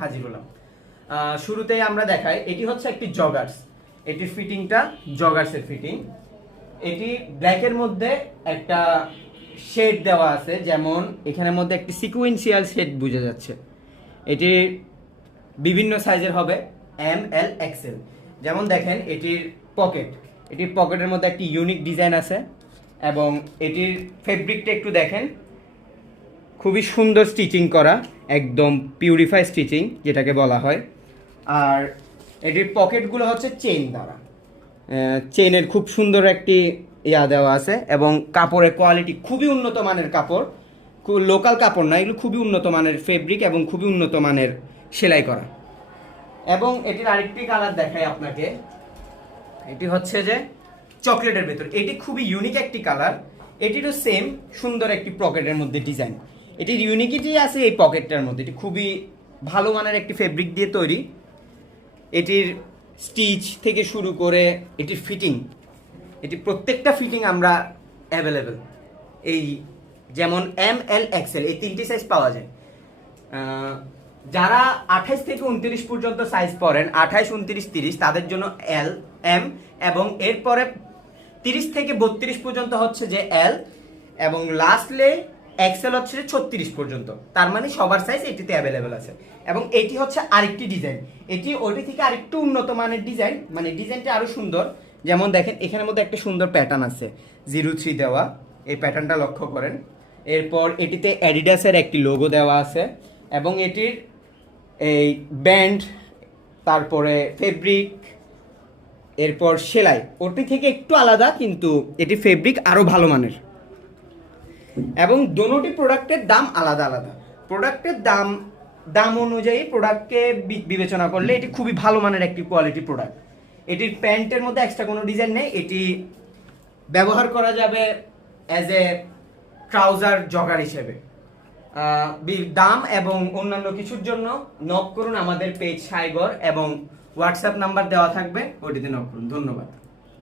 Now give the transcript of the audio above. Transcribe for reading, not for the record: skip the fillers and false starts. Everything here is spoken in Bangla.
হাজির হলাম। শুরুতেই আমরা দেখাই, এটি হচ্ছে একটি জগার্স। এটির ফিটিংটা জগার্সের ফিটিং। এটি ব্ল্যাকের মধ্যে একটা শেড দেওয়া আছে, যেমন এখানের মধ্যে একটি সিকুয়েন্সিয়াল শেড বোঝা যাচ্ছে। এটি বিভিন্ন সাইজের হবে, এম এল এক্সেল। যেমন দেখেন এটির পকেটের মধ্যে একটি ইউনিক ডিজাইন আছে এবং এটির ফেব্রিকটা একটু দেখেন, খুবই সুন্দর স্টিচিং করা, একদম পিউরিফাই স্টিচিং যেটাকে বলা হয়। আর এটির পকেটগুলো হচ্ছে চেইন দ্বারা, চেইনের খুব সুন্দর একটি দেওয়া আছে এবং কাপড়ের কোয়ালিটি খুবই উন্নত মানের কাপড়, লোকাল কাপড় না, এগুলো খুবই উন্নত মানের ফেব্রিক এবং খুবই উন্নত মানের সেলাই করা। এবং এটির আরেকটি কালার দেখাই আপনাকে, এটি হচ্ছে যে চকলেটের ভেতর। এটি খুবই ইউনিক একটি কালার। এটিরও সেম সুন্দর একটি পকেটের মধ্যে ডিজাইন। এটির ইউনিকিটি আছে এই পকেটটার মধ্যে। এটি খুবই ভালো মানের একটি ফেব্রিক দিয়ে তৈরি। এটির স্টিচ থেকে শুরু করে এটির ফিটিং, এটি প্রত্যেকটা ফিটিং আমরা অ্যাভেলেবেল। এই যেমন এম এল এক্সেল এই তিনটি সাইজ পাওয়া যায়। যারা 28 থেকে 29 পর্যন্ত সাইজ পরেন, 28, 29, 30, তাদের জন্য এল, এম, এবং এরপরে 30 থেকে 32 পর্যন্ত হচ্ছে যে এল, এবং লাস্টলে এক্সেল হচ্ছে 36 পর্যন্ত। তার মানে সবার সাইজ এটিতে অ্যাভেলেবেল আছে। এবং এটি হচ্ছে আরেকটি ডিজাইন, এটি ওইটি থেকে আরেকটু উন্নত মানের ডিজাইন, মানে ডিজাইনটা আরো সুন্দর। যেমন দেখেন এখানের মধ্যে একটা সুন্দর প্যাটার্ন আছে 03 দেওয়া, এই প্যাটার্নটা লক্ষ্য করেন। এরপর এটিতে অ্যাডিডাসের একটি লোগো দেওয়া আছে এবং এটির এই ব্যান্ড, তারপরে ফেব্রিক, এরপর সেলাই ওটি থেকে একটু আলাদা, কিন্তু এটি ফেব্রিক আরও ভালো মানের। এবং দোনোটি প্রোডাক্টের দাম আলাদা আলাদা। প্রোডাক্টের দাম অনুযায়ী প্রোডাক্টকে বিবেচনা করলে এটি খুবই ভালো মানের একটি কোয়ালিটি প্রোডাক্ট। এটির প্যান্টের মধ্যে এক্সট্রা কোনো ডিজাইন নেই। এটি ব্যবহার করা যাবে অ্যাজ এ ট্রাউজার জগার হিসেবে। দাম এবং অন্যান্য কিছুর জন্য নক করুন আমাদের পেজ সাইগর, এবং হোয়াটসঅ্যাপ নাম্বার দেওয়া থাকবে, ওটিতে নক করুন। ধন্যবাদ।